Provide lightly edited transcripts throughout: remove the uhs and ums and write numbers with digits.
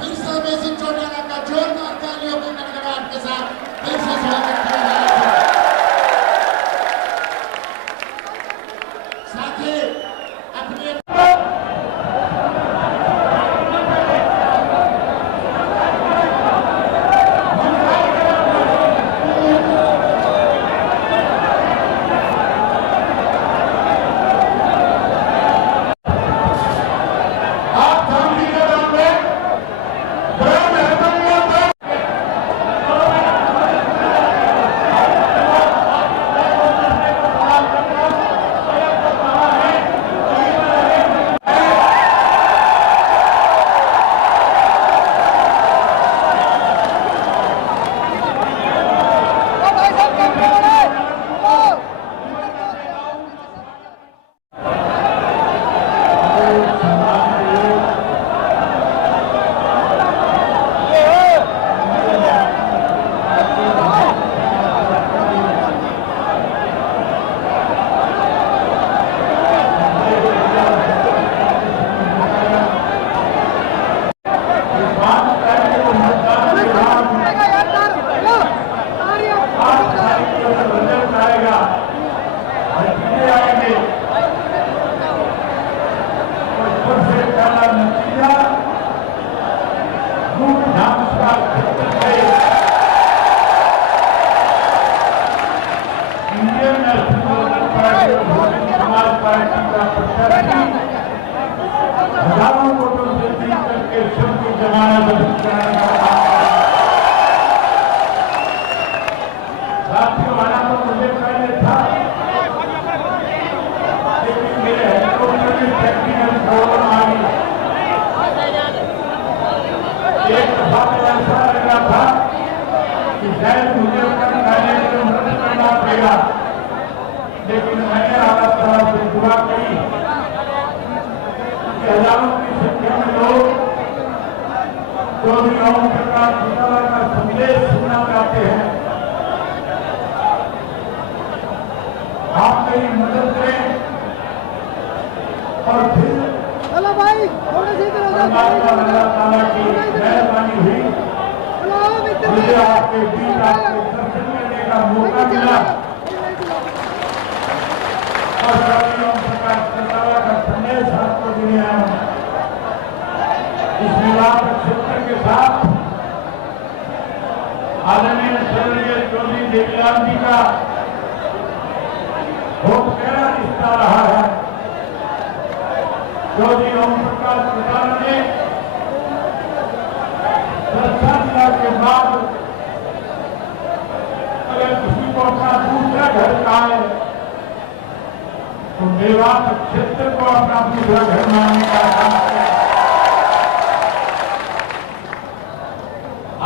फिर से बेसिक चोटियाला का जोरदार तालियों की गड़गड़ाहट के साथ फिर से स्वागत किया जाएगा। साथ ही अपने हजारों वोटों से जीत करके सबकी जमानत साथियों आना तो मुझे पहले था, लेकिन मेरे हेलीकॉप्टर में टेक्निकल प्रॉब्लम आ गई। एक दफा तो ऐसा लगा था कि शायद मुझे मदद करना पड़ेगा, लेकिन मैंने अल्लाह ताला से दुआ की कि हजारों की संख्या में लोग चौधरी ओम प्रकाश चौटाला का संदेश सुनना चाहते हैं। आप मेरी मदद करें और फिर अल्लाह ताला की मेहरबानी हुई, मुझे आपके बीच आपके दर्शन करने का मौका मिला और चौधरी ओम प्रकाश चौटाला का संदेश आपको दिया। इस विवाद क्षेत्र के साथ आदरणीय स्वर्गीय चौधरी देवीलाल जी का बहुत गहरा रिश्ता रहा है। चौधरी ओम प्रकाश चौटाला ने सुरक्षा जिला के बाद अगर किसी को अपना दूसरा घर कहा है तो मेवात क्षेत्र को अपना दूसरा घर मानने का काम किया।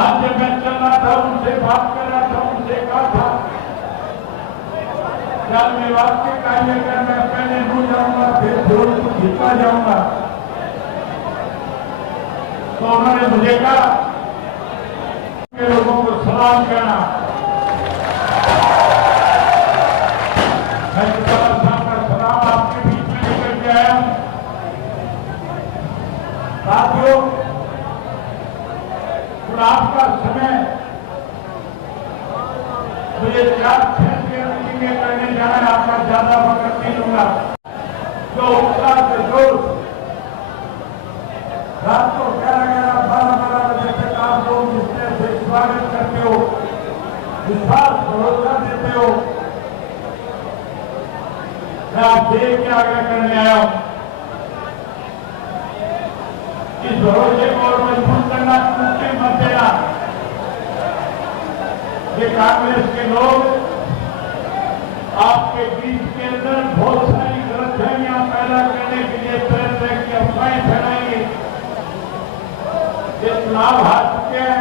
आज जब मैं चल रहा था, उनसे बात कर रहा था, उनसे कहा था कल मेवात के कार्य कर मैं पहले हो जाऊंगा, फिर फिरोजपुर जीता जाऊंगा। तो उन्होंने मुझे कहा के लोगों को सलाम करना। मैं चौटाला साहब का सलाम आपके बीच में लेकर के आया हूं। साथियों, चुनाव का समय मुझे 4-6 मीटिंगें करने जाना है, आपका ज्यादा वक्त नहीं लूंगा। जो उत्साह से जोश रात को 11-12 बजे तक आप लोग जिस तरह से स्वागत करते हो, विश्वास भरोसा देते हो, मैं आप देख के आगे करने आया हूं। इस भरोसे को और मजबूत करना टूटने मत देना। ये कांग्रेस के लोग आपके बीच के अंदर बहुत सारी गलतफहमियां पैदा करने के लिए तरह तरह की अफवाहें फैलाएंगे। ये चुनाव हार चुके हैं,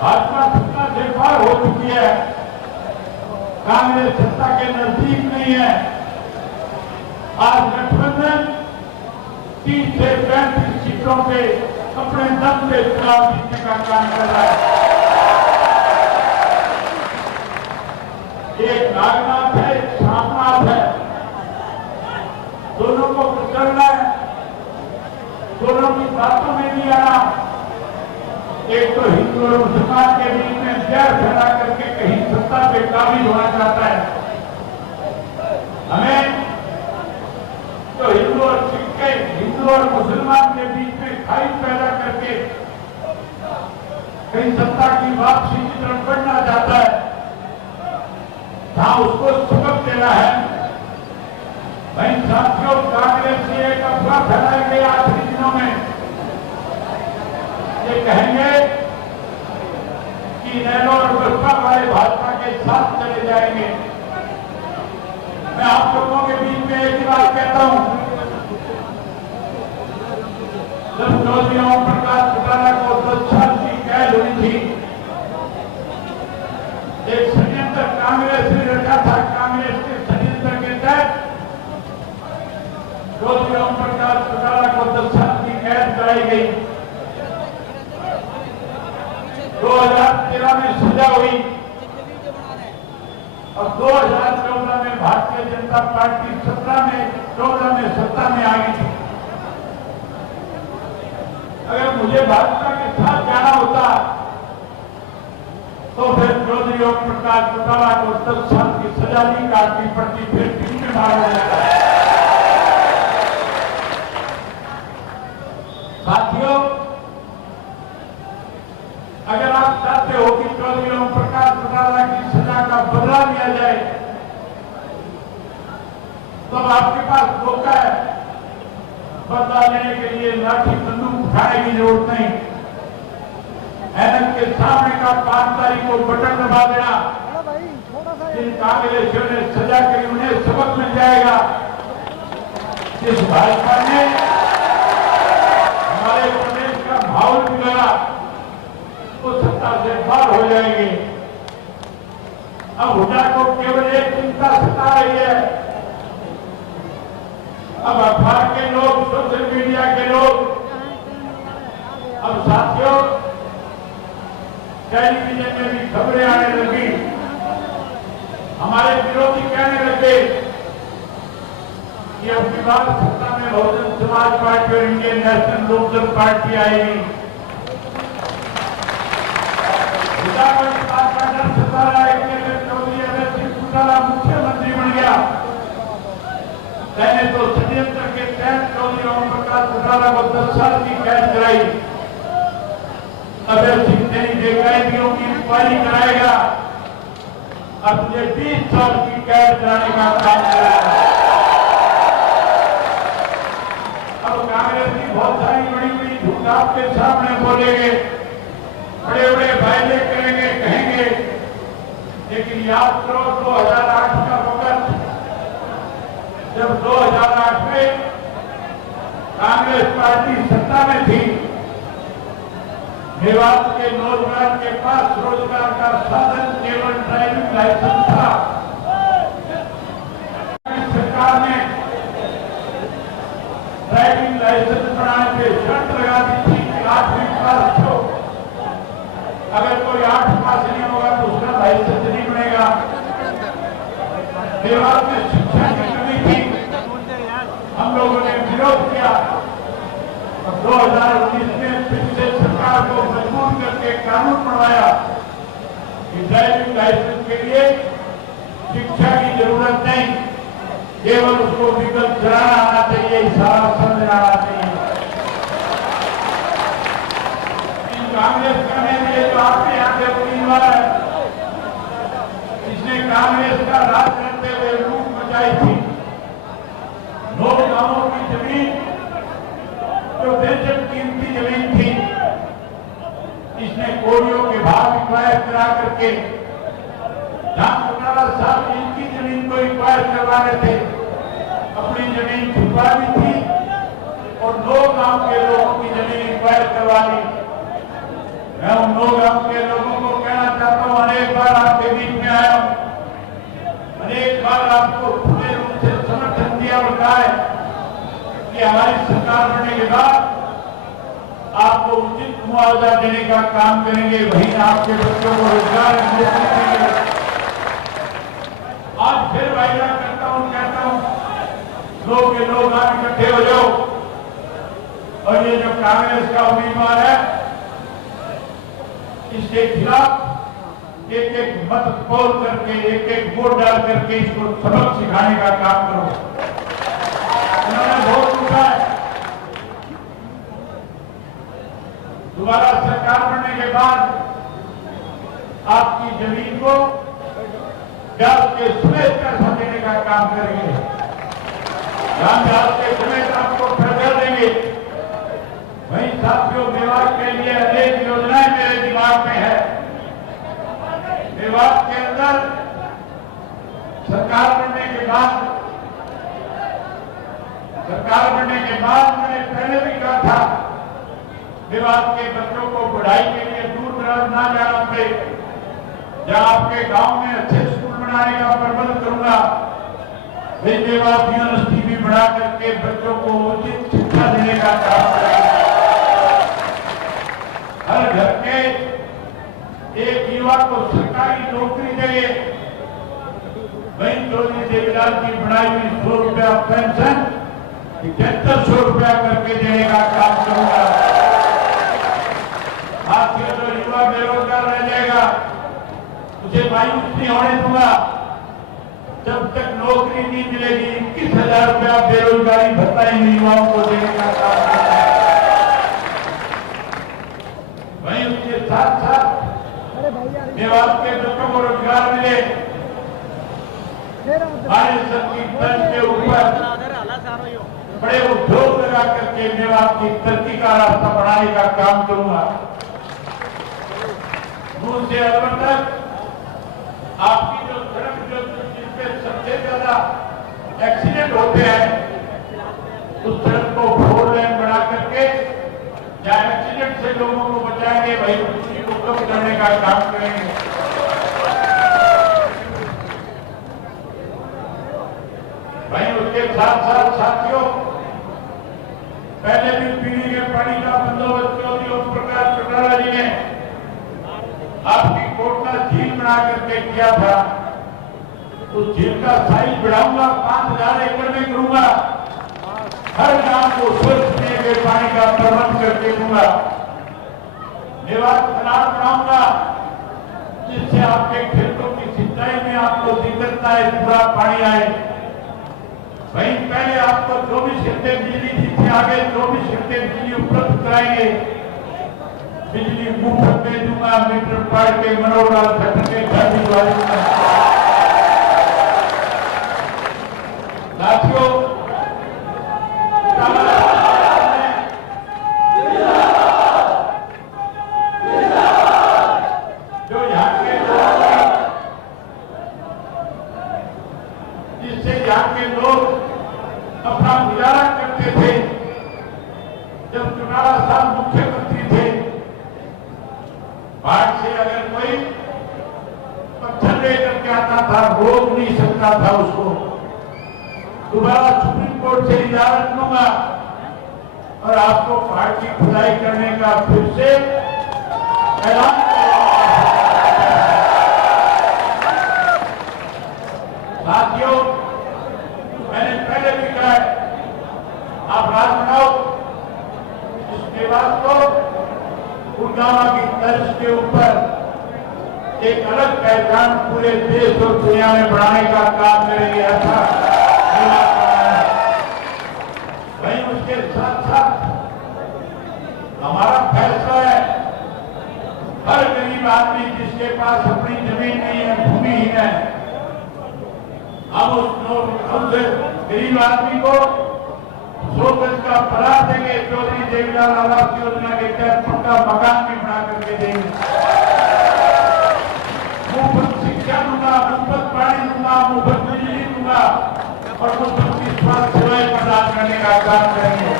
भाजपा सत्ता से पार हो चुकी है, कांग्रेस सत्ता के नजदीक नहीं है। आज गठबंधन 30 से 35 सीटों पे अपने दम पे चुनाव जीतने का काम कर रहा है। एक नागनाथ है, एक शामनाथ है, दोनों को कुचलना है। दोनों की बातों में नहीं आ रहा। एक तो हिंदू और मुसलमान के बीच में जहर फैला करके कहीं सत्ता पे काबिज होना चाहता है। हमें तो हिंदू और सिख के, हिंदू और मुसलमान के बीच में खाई पैदा करके कहीं सत्ता की वापसी की तरफ बढ़ना चाहता है, जहां उसको सबक देना है। भाई साथियों, कांग्रेस ने एक अफवाह फैलाएंगे आखिरी दिनों में, ये कहेंगे कि नैनो और बसपा वाले भाजपा के साथ चले जाएंगे। मैं आप लोगों के बीच में एक ही बात कहता हूं, जब चौधरी ओम प्रकाश चौटाला को 10 साल की कैद हुई थी, एक षड्यंत्र कांग्रेस ने रखा था। कांग्रेस के षड्यंत्र के तहत चौधरी ओम प्रकाश चौटाला को 10 साल की कैद कराई गई। 2013 में सजा हुई और 2014 में भारतीय जनता पार्टी 14 में सत्ता में आ गई थी। अगर मुझे भाजपा के साथ जाना होता तो फिर चौधरी ओम प्रकाश चौटाला को 10 साल की सजा नहीं काटनी पड़ती, फिर टीम में मारा जाता। साथियों, अगर आप चाहते हो कि चौधरी ओम प्रकाश चौटाला की सजा का बदला लिया जाए, तो आपके पास मौका है। बदला लेने के लिए लाठी बंदूक उठाने की जरूरत नहीं। ऐनक के सामने का 5 तारीख को बटन दबा देना। जिन कांग्रेसियों ने सजा करी उन्हें सबक मिल जाएगा। जिस भाजपा ने हमारे प्रदेश का माहौल बिगाड़ा, वो सत्ता से बाहर हो जाएंगे। अब हुड्डा को केवल एक चिंता सता रही है। अब अखबार के लोग, सोशल मीडिया के लोग, अब साथियों टेलीविजन में भी खबरें आने लगी। हमारे विरोधी कहने लगे कि अब की बार सत्ता में बहुजन समाज पार्टी और इंडियन नेशनल लोकदल पार्टी आएगी। चौधरी अभय सिंह चौटाला मुख्यमंत्री बन गया। मैंने तो षड्यंत्र के तहत चौधरी ओम प्रकाश चौटाला को 10 साल की कैद कराई। अभय सिंह ने बेकायदियों की इंक्वायरी कराएगा और मुझे 20 साल की कैद कराने का काम करेगा। अब कांग्रेस की बहुत सारी बड़ी बड़ी झूठ आपके सामने बोलेंगे, बड़े बड़े वायदे करेंगे, कहेंगे, लेकिन याद करो 2008 का वक्त, जब 2008 में कांग्रेस पार्टी सत्ता में थी, मेवात के नौजवान के पास रोजगार का साधन केवल ड्राइविंग लाइसेंस था। सरकार ने ड्राइविंग लाइसेंस बनाने पे शर्त लगा दी थी कि 8वीं पास हो। अगर कोई 8 पास नहीं होगा तो उसका लाइसेंस नहीं बनेगा। मेवात में शिक्षा की कमी थी, हम लोगों ने विरोध किया और 2019 में फिर से सरकार को मजबूर करके कानून बनवाया कि ड्राइविंग लाइसेंस के लिए शिक्षा की जरूरत नहीं, केवल उसको विकल्प चलाना आना चाहिए, इशारा समझना आना चाहिए। कांग्रेस करने में जो आपने यहाँ पे उम्मीदवार है, इसने कांग्रेस का राज करते हुए लूट मचाई थी। 9 गांवों की जमीन जो बेशक कीमती जमीन थी, इसने कोड़ियों के भाव इंक्वायर करा करके, जहां चौटाला साहब इनकी जमीन को इंक्वायर करवा रहे थे, अपनी जमीन छुपा दी थी और 2 गांव के लोगों की जमीन इंक्वायर करवा ली। मैं उन 2 गांव के लोगों को कहना चाहता हूं, अनेक बार आपके बीच में आया हूं, अनेक बार आपको खुले रूप से समर्थन दिया और कहा है कि हमारी सरकार बनने के बाद आपको उचित मुआवजा देने का काम करेंगे, वहीं आपके बच्चों को रोजगार देंगे। आज फिर वायदा करता हूं, कहता हूं, लोग के लोग आप इकट्ठे हो जाओ। और ये जो कांग्रेस का उम्मीदवार है, इसके खिलाफ एक एक मत पोल करके, एक एक वोट डाल करके इसको सबक सिखाने का काम करो। उन्होंने वोट लूटा है। दोबारा सरकार बनने के बाद आपकी जमीन को डाल के समेत कर देने का काम करेंगे। डाल के समेत आपको कर देंगे। वही साथियों, मेवात के लिए अनेक योजनाएं मेरे दिमाग में है। मेवात के अंदर सरकार बनने के बाद मैंने पहले भी कहा था, मेवात के बच्चों को पढ़ाई के लिए दूर दराज ना जाना पड़े। जहां आपके गांव में अच्छे स्कूल बनाने का प्रबंध करूंगा, मेवात यूनिवर्सिटी भी बना करके बच्चों को उचित शिक्षा देने का काम करेंगे। हर घर के एक युवा को सरकारी नौकरी देंगे। वहीं चौधरी देवीलाल की बनाई हुई 100 रुपया पेंशन 7500 रुपया करके देने का काम करूंगा। आपके जो युवा बेरोजगार रह जाएगा, उसे मायूस नहीं होने दूंगा। जब तक नौकरी नहीं मिलेगी 21,000 रुपया बेरोजगारी भत्ता इन युवाओं को देने का काम करूंगा। वहीं उसके साथ साथ मेवात के बच्चों को रोजगार मिले। हमारे सबकी तर्ज के ऊपर बड़े उद्योग लगा करके मेवात की तरक्की का रास्ता बढ़ाने का काम करूंगा। दूर से अलवर तक आपकी जो सड़क जिसपे सबसे ज्यादा एक्सीडेंट होते हैं, उस सड़क को 4 लेन बना करके जहां एक्सीडेंट से लोगों को बचाएंगे, वही उसी को कम करने का काम करेंगे। वहीं उसके साथ साथ साथियों, पहले भी पीने के पानी का बंदोबस्त चौधरी ओम प्रकाश चौटाला जी ने आपकी कोटला झील बना करके किया था। उस झील का साइज बढ़ाऊंगा, 5000 एकड़ में करूंगा। हर गांव को स्वच्छ पीने के पानी का प्रबंध करके दूंगा। मेवात तालाब बनाऊंगा, जिससे आपके खेतों की सिंचाई में आपको दिक्कत ना आए, पूरा पानी आए। वहीं पहले आपको 24 घंटे बिजली दी थी, आगे 24 घंटे बिजली उपलब्ध कराएंगे। बिजली मुफ्त में दूंगा, मीटर पड़ के मनोरल घट के घर भिजवा दूंगा। साथियों, जो यहाँ के जिससे यहाँ के लोग अपना गुजारा करते थे, जब चौटाला साहब मुख्यमंत्री थे, बाढ़ से अगर कोई पत्थर लेकर के आता था, रोक नहीं सकता था उसको। दोबारा सुप्रीम कोर्ट से इजाजत लूंगा और आपको पहाड़ की खुदाई करने का फिर से ऐलान करूंगा। साथियों, मैंने पहले भी कहा है, आप राज बनाओ, इसके बाद तो गुड़गांव की तर्ज के ऊपर एक अलग पहचान पूरे देश और दुनिया में बढ़ाने का काम करेंगे। ऐसा वहीं उसके साथ साथ हमारा फैसला है, हर गरीब आदमी जिसके पास अपनी जमीन नहीं है, भूमिहीन है, हम उस गरीब आदमी को 100 गज का प्लाट देंगे। चौधरी देवीलाल आवास योजना के तहत पक्का मकान भी बना करके देंगे। मुफ्त शिक्षा दूंगा, मुफ्त पानी दूंगा, मुफ्त बिजली दूंगा और मुफ्त स्वास्थ्य सेवाएं प्रदान करने का काम करेंगे।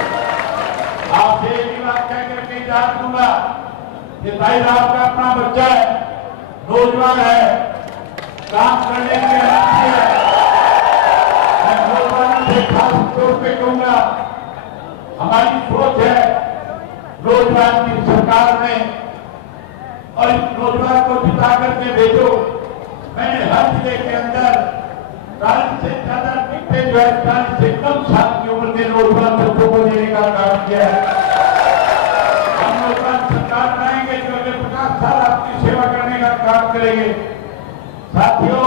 आपसे एक ही बात कह करके इजाजत दूंगा कि भाई आपका अपना बच्चा है, नौजवान है, काम करने के लिए है। मैं नौजवानों से खास तौर पे कहूंगा, हमारी सोच है नौजवान की सरकार में, और इस नौजवान को जिता करके भेजो। मैंने हर जिले के अंदर 40 से ज्यादा टिकटें जो है 40 से कम साल की उम्र के नौजवान बच्चों को देने का काम किया है। करेंगे। साथियों,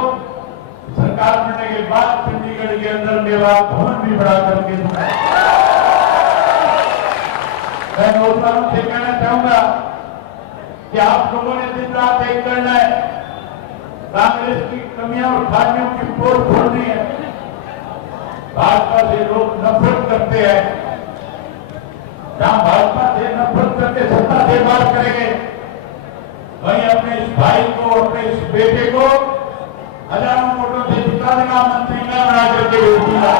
सरकार बनने के बाद चंडीगढ़ के अंदर मेरा भवन भी बड़ा करके मैं नौजवानों से कहना चाहूंगा कि आप लोगों ने दिन रात एक करना है, कांग्रेस की कमियां और खामियों की पोल खोलनी है। भाजपा से लोग नफरत करते हैं, जहां भाजपा से नफरत करके सत्ता से बात करेंगे, वहीं अपने इस भाई को, अपने इस बेटे को हजारों वोटों से जिता देगा, मंत्री न बना करके भेजूंगा।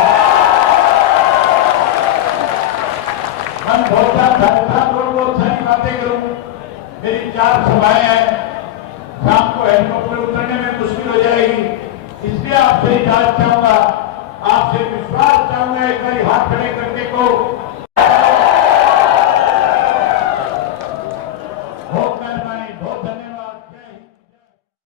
मन बहुत सारी बातें करूं, मेरी 4 सभाएं हैं, शाम को हेलीकॉप्टर उतरने में मुश्किल हो जाएगी, इसलिए आपसे इजाजत चाहूंगा, आपसे विश्वास चाहूंगा, एक बार हाथ खड़े करके को